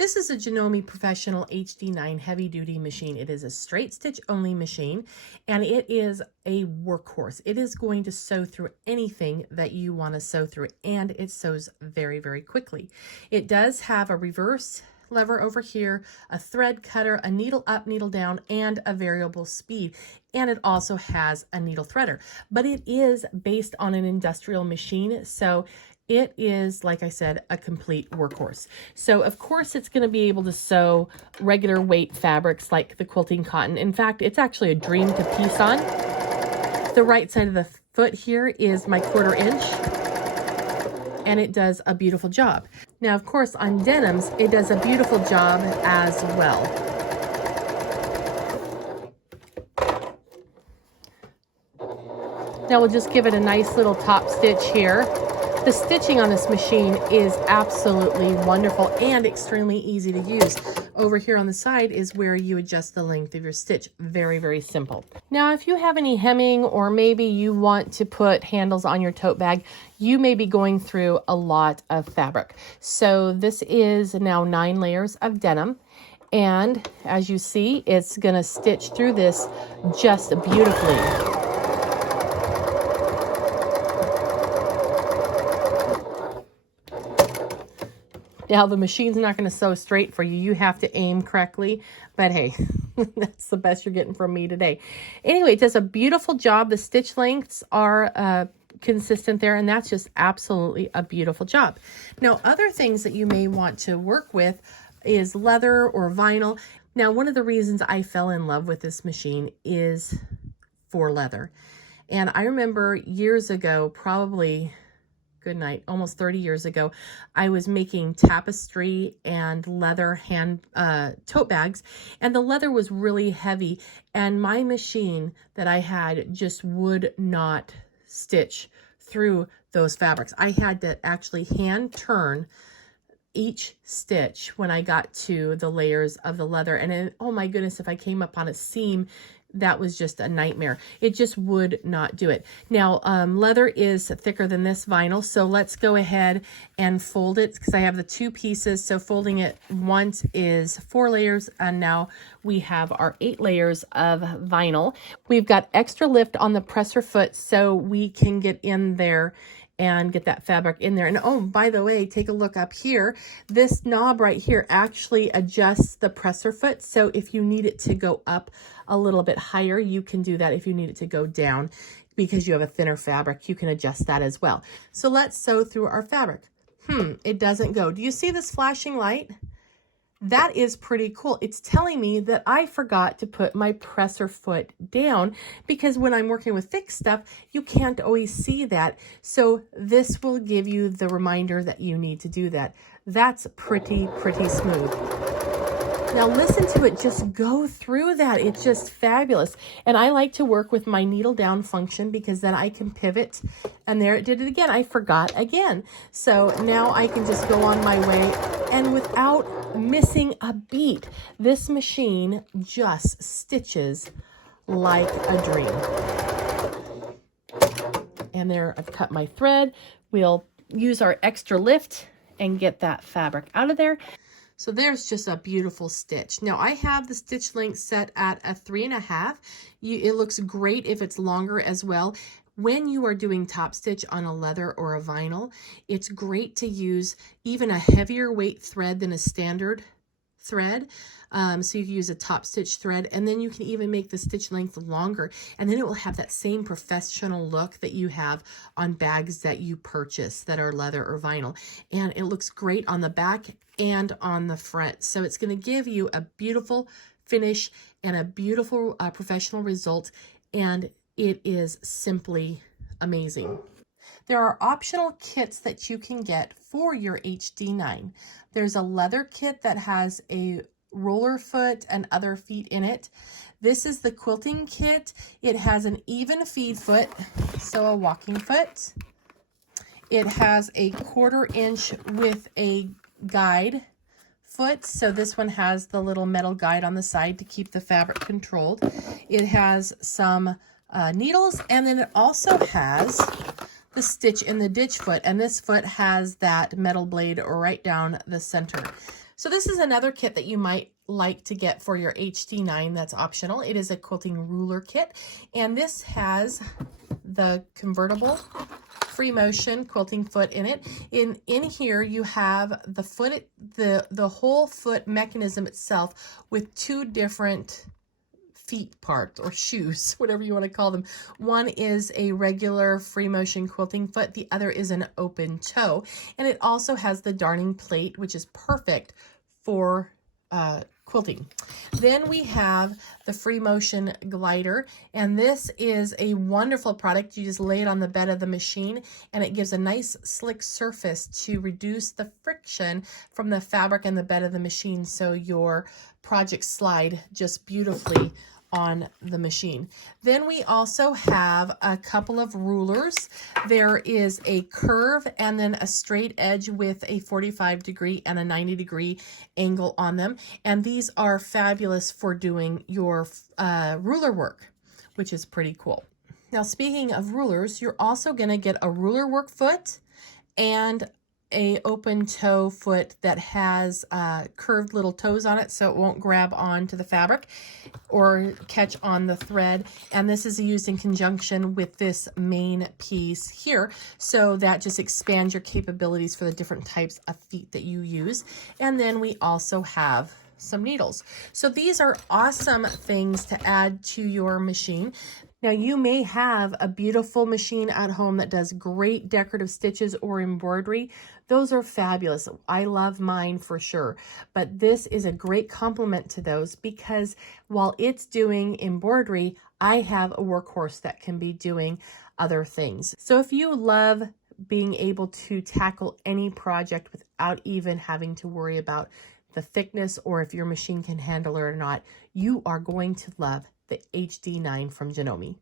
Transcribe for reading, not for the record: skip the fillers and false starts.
This is a Janome Professional HD9 heavy duty machine. It is a straight stitch only machine and it is a workhorse. It is going to sew through anything that you want to sew through, and it sews very, very quickly. It does have a reverse lever over here, a thread cutter, a needle up, needle down, and a variable speed. And it also has a needle threader, but it is based on an industrial machine. So it is, like I said, a complete workhorse. So of course it's going to be able to sew regular weight fabrics like the quilting cotton. In fact, it's actually a dream to piece on. The right side of the foot here is my 1/4 inch, and it does a beautiful job. Now, of course, on denims, it does a beautiful job as well. Now we'll just give it a nice little top stitch here. The stitching on this machine is absolutely wonderful and extremely easy to use. Over here on the side is where you adjust the length of your stitch. Very, very simple. Now, if you have any hemming, or maybe you want to put handles on your tote bag, you may be going through a lot of fabric. So this is now 9 layers of denim. And as you see, it's gonna stitch through this just beautifully. Now, the machine's not going to sew straight for you. You have to aim correctly, but hey, that's the best you're getting from me today. Anyway, it does a beautiful job. The stitch lengths are consistent there, and that's just absolutely a beautiful job. Now, other things that you may want to work with is leather or vinyl. Now, one of the reasons I fell in love with this machine is for leather. And I remember years ago, probably almost 30 years ago, I was making tapestry and leather hand tote bags, and the leather was really heavy, and my machine that I had just would not stitch through those fabrics. I had to actually hand turn each stitch when I got to the layers of the leather, and oh my goodness, if I came up on a seam, that was just a nightmare. It just would not do it. Now, leather is thicker than this vinyl, so let's go ahead and fold it, because I have the 2 pieces. So folding it once is 4 layers, and now we have our 8 layers of vinyl. We've got extra lift on the presser foot, so we can get in there and get that fabric in there. And oh, by the way, take a look up here. This knob right here actually adjusts the presser foot. So if you need it to go up a little bit higher, you can do that. If you need it to go down because you have a thinner fabric, you can adjust that as well. So let's sew through our fabric. It doesn't go. Do you see this flashing light? That is pretty cool. It's telling me that I forgot to put my presser foot down, because when I'm working with thick stuff, you can't always see that. So this will give you the reminder that you need to do that. That's pretty smooth. Now listen to it just go through that. It's just fabulous. And I like to work with my needle down function, because then I can pivot, and there it did it again. I forgot again. So now I can just go on my way, and without missing a beat, this machine just stitches like a dream. And there, I've cut my thread. We'll use our extra lift and get that fabric out of there. So there's just a beautiful stitch. Now I have the stitch length set at a 3.5. It looks great if it's longer as well. When you are doing top stitch on a leather or a vinyl, it's great to use even a heavier weight thread than a standard thread. So you can use a top stitch thread, and then you can even make the stitch length longer, and then it will have that same professional look that you have on bags that you purchase that are leather or vinyl. And it looks great on the back and on the front. So it's going to give you a beautiful finish and a beautiful professional result, and it is simply amazing. There are optional kits that you can get for your HD9. There's a leather kit that has a roller foot and other feet in it. This is the quilting kit. It has an even feed foot, so a walking foot. It has a 1/4 inch with a guide foot. So this one has the little metal guide on the side to keep the fabric controlled. It has some needles, and then it also has the stitch in the ditch foot, and this foot has that metal blade right down the center. So this is another kit that you might like to get for your HD9 that's optional. It is a quilting ruler kit, and this has the convertible free motion quilting foot in it. In here you have the foot, the whole foot mechanism itself with two different feet parts or shoes, whatever you want to call them. One is a regular free motion quilting foot, the other is an open toe, and it also has the darning plate, which is perfect for quilting. Then we have the free motion glider, and this is a wonderful product. You just lay it on the bed of the machine and it gives a nice slick surface to reduce the friction from the fabric and the bed of the machine, so your projects slide just beautifully on the machine. Then we also have a couple of rulers. There is a curve and then a straight edge with a 45-degree and a 90-degree angle on them. And these are fabulous for doing your ruler work, which is pretty cool. Now, speaking of rulers, you're also going to get a ruler work foot and a open toe foot that has curved little toes on it, so it won't grab onto the fabric or catch on the thread. And this is used in conjunction with this main piece here, so that just expands your capabilities for the different types of feet that you use. And then we also have some needles. So these are awesome things to add to your machine. Now, you may have a beautiful machine at home that does great decorative stitches or embroidery. Those are fabulous. I love mine for sure. But this is a great complement to those, because while it's doing embroidery, I have a workhorse that can be doing other things. So if you love being able to tackle any project without even having to worry about the thickness or if your machine can handle it or not, you are going to love the HD9 from Janome.